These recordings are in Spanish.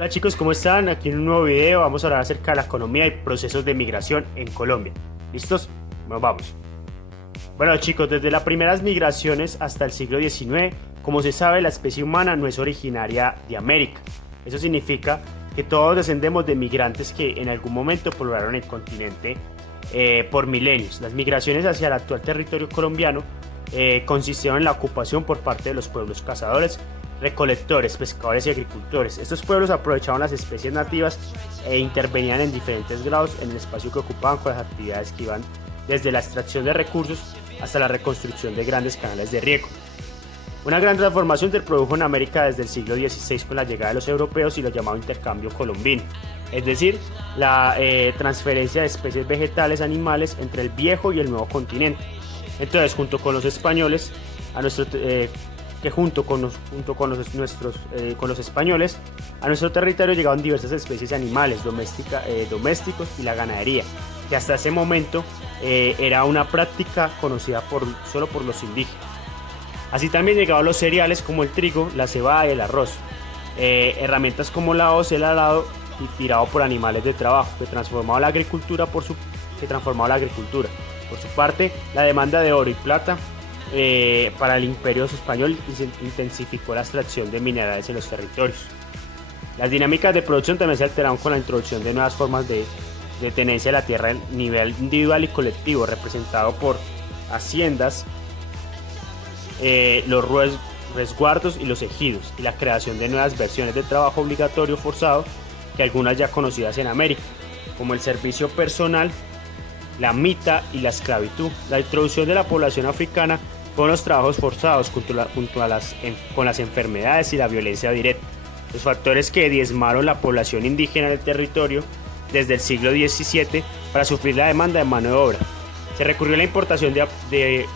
Hola chicos, ¿cómo están? Aquí en un nuevo video vamos a hablar acerca de la economía y procesos de migración en Colombia. ¿Listos? Nos vamos. Bueno chicos, desde las primeras migraciones hasta el siglo XIX, como se sabe, la especie humana no es originaria de América. Eso significa que todos descendemos de migrantes que en algún momento poblaron el continente por milenios. Las migraciones hacia el actual territorio colombiano consistieron en la ocupación por parte de los pueblos cazadores, recolectores, pescadores y agricultores. Estos pueblos aprovechaban las especies nativas e intervenían en diferentes grados en el espacio que ocupaban con las actividades que iban desde la extracción de recursos hasta la reconstrucción de grandes canales de riego. Una gran transformación se produjo en América desde el siglo XVI con la llegada de los europeos y lo llamado intercambio colombino, es decir, la transferencia de especies vegetales, animales entre el viejo y el nuevo continente. Entonces, junto con los españoles, con los españoles, a nuestro territorio llegaron diversas especies de animales domésticos y la ganadería, que hasta ese momento era una práctica conocida solo por los indígenas. Así también llegaban los cereales como el trigo, la cebada y el arroz, herramientas como la hoz, el arado y tirado por animales de trabajo, que transformaba la agricultura. Por su parte, la demanda de oro y plata para el imperio español intensificó la extracción de minerales en los territorios. Las dinámicas de producción también se alteraron con la introducción de nuevas formas de tenencia de la tierra a nivel individual y colectivo, representado por haciendas, los resguardos y los ejidos, y la creación de nuevas versiones de trabajo obligatorio forzado, que algunas ya conocidas en América, como el servicio personal, la mita y la esclavitud. La introducción de la población africana fueron los trabajos forzados con las enfermedades y la violencia directa, los factores que diezmaron la población indígena del territorio desde el siglo XVII para suplir la demanda de mano de obra. Se recurrió a la importación de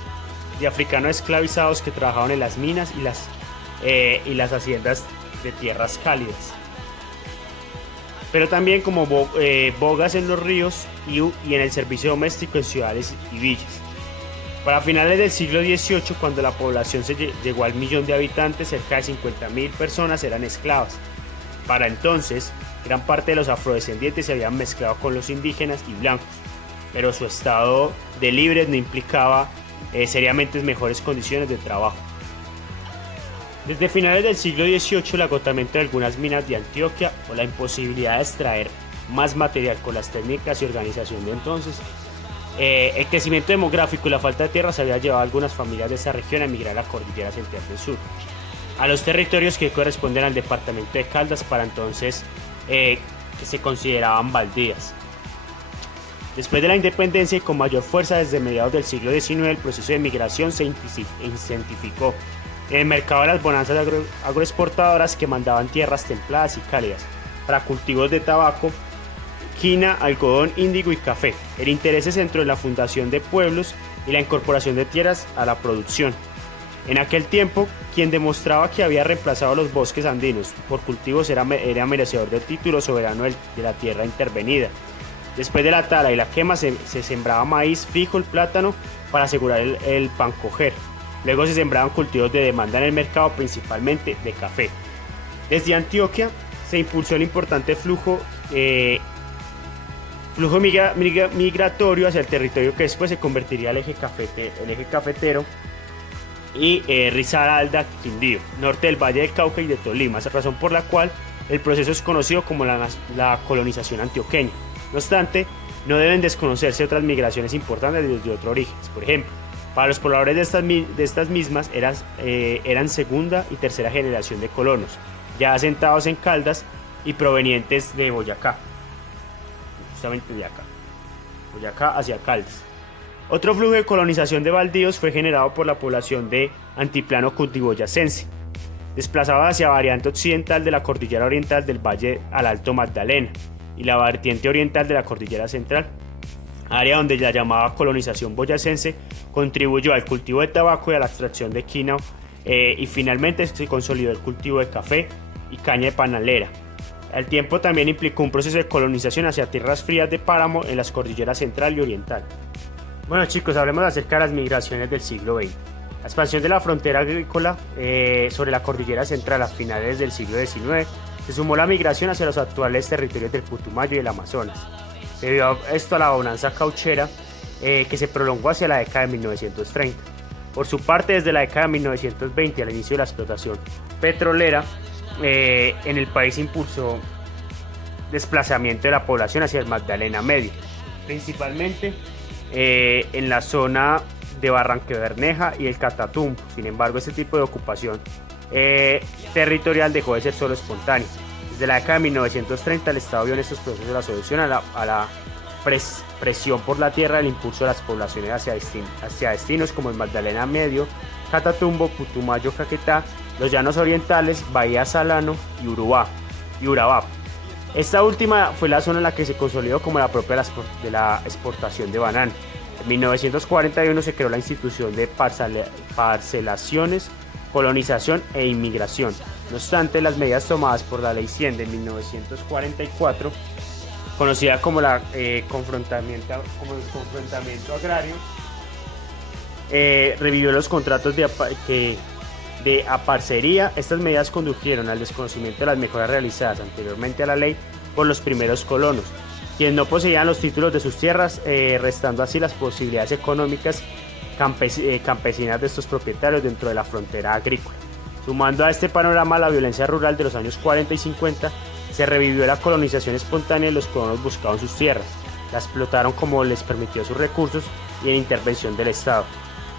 africanos esclavizados que trabajaban en las minas y las haciendas de tierras cálidas, pero también como bogas en los ríos y en el servicio doméstico en ciudades y villas. Para finales del siglo XVIII, cuando la población llegó al millón de habitantes, cerca de 50.000 personas eran esclavas. Para entonces, gran parte de los afrodescendientes se habían mezclado con los indígenas y blancos, pero su estado de libres no implicaba seriamente mejores condiciones de trabajo. Desde finales del siglo XVIII, el agotamiento de algunas minas de Antioquia o la imposibilidad de extraer más material con las técnicas y organización de entonces, el crecimiento demográfico y la falta de tierra se había llevado a algunas familias de esa región a emigrar a la cordillera central del sur, a los territorios que corresponden al departamento de Caldas, para entonces que se consideraban baldías. Después de la independencia y con mayor fuerza desde mediados del siglo XIX, el proceso de migración se intensificó en el mercado de las bonanzas agroexportadoras que mandaban tierras templadas y cálidas para cultivos de tabaco, quina, algodón, índigo y café. El interés se centró en la fundación de pueblos y la incorporación de tierras a la producción. En aquel tiempo, quien demostraba que había reemplazado los bosques andinos por cultivos era merecedor del título soberano de la tierra intervenida. Después de la tala y la quema se sembraba maíz, frijol, plátano para asegurar el pan coger. Luego se sembraban cultivos de demanda en el mercado, principalmente de café. Desde Antioquia se impulsó el importante flujo migratorio hacia el territorio que después se convertiría en el eje cafetero y Risaralda, Quindío, norte del Valle del Cauca y de Tolima, razón por la cual el proceso es conocido como la colonización antioqueña. No obstante, no deben desconocerse otras migraciones importantes desde otros orígenes. Por ejemplo, para los pobladores de estas mismas eran segunda y tercera generación de colonos, ya asentados en Caldas y provenientes de Boyacá, justamente de acá, Boyacá hacia Caldas. Otro flujo de colonización de baldíos fue generado por la población de Antiplano Cundiboyacense, desplazada hacia la variante occidental de la cordillera oriental del Valle al Alto Magdalena y la vertiente oriental de la cordillera central, área donde la llamada colonización boyacense contribuyó al cultivo de tabaco y a la extracción de quina, y finalmente se consolidó el cultivo de café y caña de panalera. Al tiempo también implicó un proceso de colonización hacia tierras frías de páramo en las cordilleras central y oriental. Bueno chicos, hablemos acerca de las migraciones del siglo XX. La expansión de la frontera agrícola sobre la cordillera central a finales del siglo XIX Se sumó la migración hacia los actuales territorios del Putumayo y el Amazonas. Se debió esto a la bonanza cauchera que se prolongó hacia la década de 1930. Por su parte, desde la década de 1920 al inicio de la explotación petrolera, en el país impulsó desplazamiento de la población hacia el Magdalena Medio, principalmente en la zona de Barrancabermeja y el Catatumbo. Sin embargo, este tipo de ocupación territorial dejó de ser solo espontáneo. Desde la década de 1930 el Estado vio en estos procesos la solución a la presión por la tierra, el impulso de las poblaciones hacia destinos como el Magdalena Medio, Catatumbo, Putumayo, Caquetá, los Llanos Orientales, Bahía Salano y Urabá. Esta última fue la zona en la que se consolidó como la propia de la exportación de banano. En 1941 se creó la institución de parcelaciones, colonización e inmigración. No obstante, las medidas tomadas por la Ley 100 de 1944, conocida como el confrontamiento agrario, revivió los contratos de aparcería. Estas medidas condujeron al desconocimiento de las mejoras realizadas anteriormente a la ley por los primeros colonos, quienes no poseían los títulos de sus tierras, restando así las posibilidades económicas campesinas de estos propietarios dentro de la frontera agrícola. Sumando a este panorama la violencia rural de los años 40 y 50, se revivió la colonización espontánea y los colonos buscaban sus tierras, la explotaron como les permitió sus recursos y en intervención del Estado,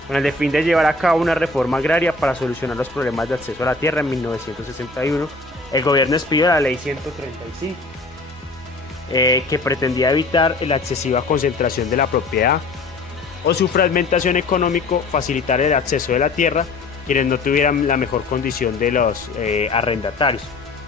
con el fin de llevar a cabo una reforma agraria para solucionar los problemas de acceso a la tierra. En 1961, el gobierno expidió la Ley 135, que pretendía evitar la excesiva concentración de la propiedad o su fragmentación económico, facilitar el acceso de la tierra quienes no tuvieran la mejor condición de los arrendatarios,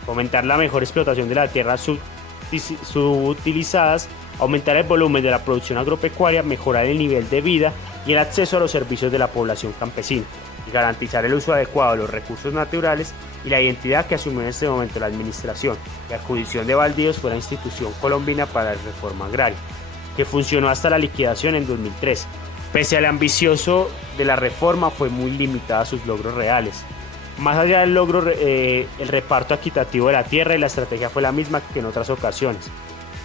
fomentar la mejor explotación de la tierra subutilizadas, aumentar el volumen de la producción agropecuaria, mejorar el nivel de vida y el acceso a los servicios de la población campesina, y garantizar el uso adecuado de los recursos naturales y la identidad que asumió en este momento la administración. La adjudicación de baldíos fue la institución colombina para la reforma agraria, que funcionó hasta la liquidación en 2003. Pese al ambicioso de la reforma, fue muy limitada a sus logros reales. Más allá del logro, el reparto equitativo de la tierra y la estrategia fue la misma que en otras ocasiones.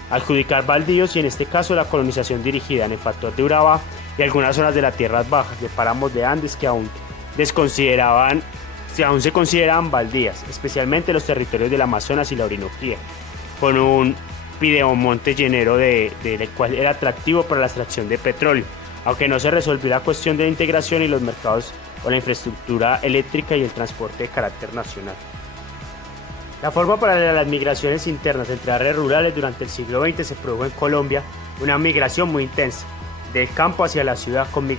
Adjudicar baldíos y en este caso la colonización dirigida en el factor de Urabá y algunas zonas de las tierras bajas de páramos de Andes que aún se consideraban baldías, especialmente los territorios del Amazonas y la Orinoquía, con un pidemonte llenero del cual era atractivo para la extracción de petróleo, aunque no se resolvió la cuestión de la integración y los mercados o la infraestructura eléctrica y el transporte de carácter nacional. La forma para las migraciones internas entre áreas rurales durante el siglo XX se produjo en Colombia una migración muy intensa, del campo hacia la ciudad, con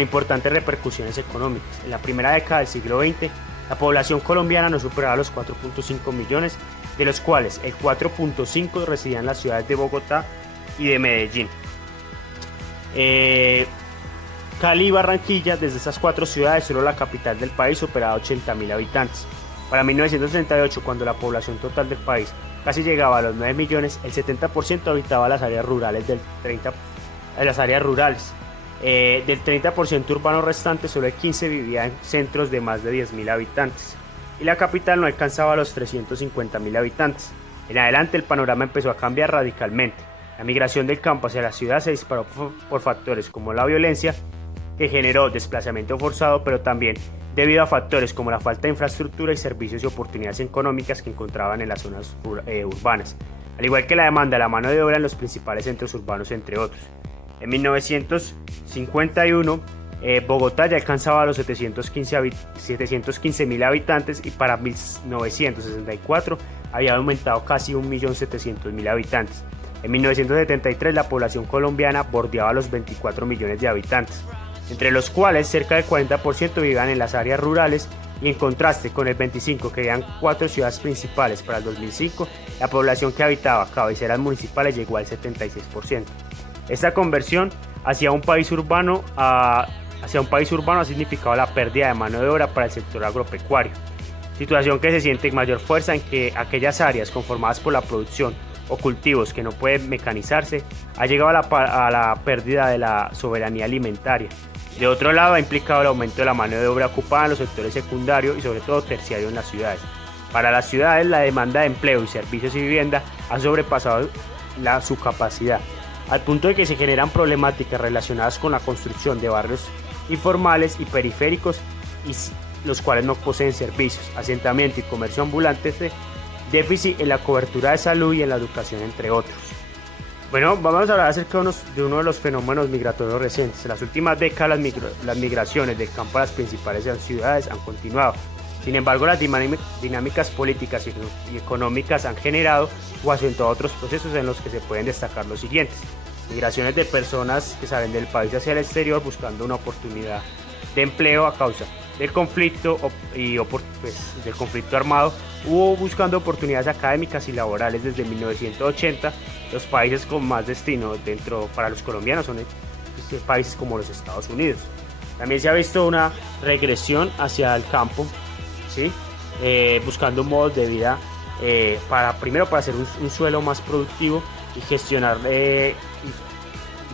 importantes repercusiones económicas. En la primera década del siglo XX, la población colombiana no superaba los 4.5 millones, de los cuales el 4.5 residían en las ciudades de Bogotá y de Medellín. Cali y Barranquilla, desde estas cuatro ciudades, solo la capital del país superaba 80.000 habitantes. Para 1938, cuando la población total del país casi llegaba a los 9 millones, el 70% habitaba las áreas rurales. Del 30% urbano restante, solo el 15% vivía en centros de más de 10.000 habitantes. Y la capital no alcanzaba los 350.000 habitantes. En adelante el panorama empezó a cambiar radicalmente. La migración del campo hacia la ciudad se disparó por factores como la violencia, que generó desplazamiento forzado, pero también debido a factores como la falta de infraestructura y servicios y oportunidades económicas que encontraban en las zonas urbanas, al igual que la demanda de la mano de obra en los principales centros urbanos, entre otros. En 1951, Bogotá ya alcanzaba los 715.000 habitantes y para 1964 había aumentado casi 1.700.000 habitantes. En 1973 la población colombiana bordeaba los 24 millones de habitantes, entre los cuales cerca del 40% vivían en las áreas rurales, y en contraste con el 25% que eran 4 ciudades principales. Para el 2005 la población que habitaba cabeceras municipales llegó al 76%. Esta conversión hacia un país urbano ha significado la pérdida de mano de obra para el sector agropecuario, situación que se siente en mayor fuerza en que aquellas áreas conformadas por la producción o cultivos que no pueden mecanizarse ha llegado a la pérdida de la soberanía alimentaria. De otro lado, ha implicado el aumento de la mano de obra ocupada en los sectores secundarios y sobre todo terciarios en las ciudades, Para las ciudades, la demanda de empleo y servicios y vivienda ha sobrepasado su capacidad, al punto de que se generan problemáticas relacionadas con la construcción de barrios informales y periféricos, los cuales no poseen servicios, asentamiento y comercio ambulante, déficit en la cobertura de salud y en la educación, entre otros. Bueno, vamos a hablar acerca de uno de los fenómenos migratorios recientes. En las últimas décadas, las migraciones del campo a las principales ciudades han continuado. Sin embargo, las dinámicas políticas y económicas han generado o acentuado otros procesos en los que se pueden destacar los siguientes: migraciones de personas que salen del país hacia el exterior buscando una oportunidad de empleo a causa del conflicto del conflicto armado, o buscando oportunidades académicas y laborales. Desde 1980, los países con más destino para los colombianos son países como los Estados Unidos. También se ha visto una regresión hacia el campo, ¿sí? Buscando modos de vida primero para hacer un suelo más productivo y gestionar y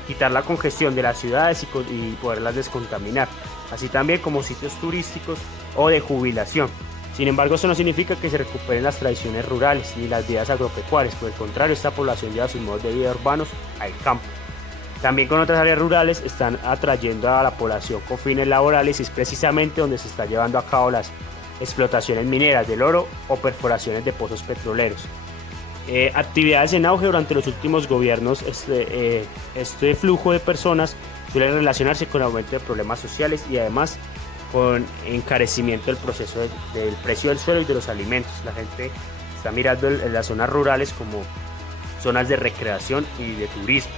quitar la congestión de las ciudades y poderlas descontaminar, así también como sitios turísticos o de jubilación. Sin embargo, eso no significa que se recuperen las tradiciones rurales ni las vidas agropecuarias. Por el contrario, esta población lleva sus modos de vida urbanos al campo. También con otras áreas rurales están atrayendo a la población con fines laborales, y es precisamente donde se está llevando a cabo las explotaciones mineras del oro o perforaciones de pozos petroleros. Actividades en auge durante los últimos gobiernos. Este flujo de personas suele relacionarse con aumento de problemas sociales y además con encarecimiento del proceso del precio del suelo y de los alimentos. La gente está mirando las zonas rurales como zonas de recreación y de turismo.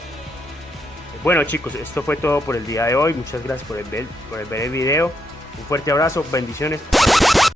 Bueno, chicos, esto fue todo por el día de hoy. Muchas gracias por ver el video. Un fuerte abrazo, bendiciones.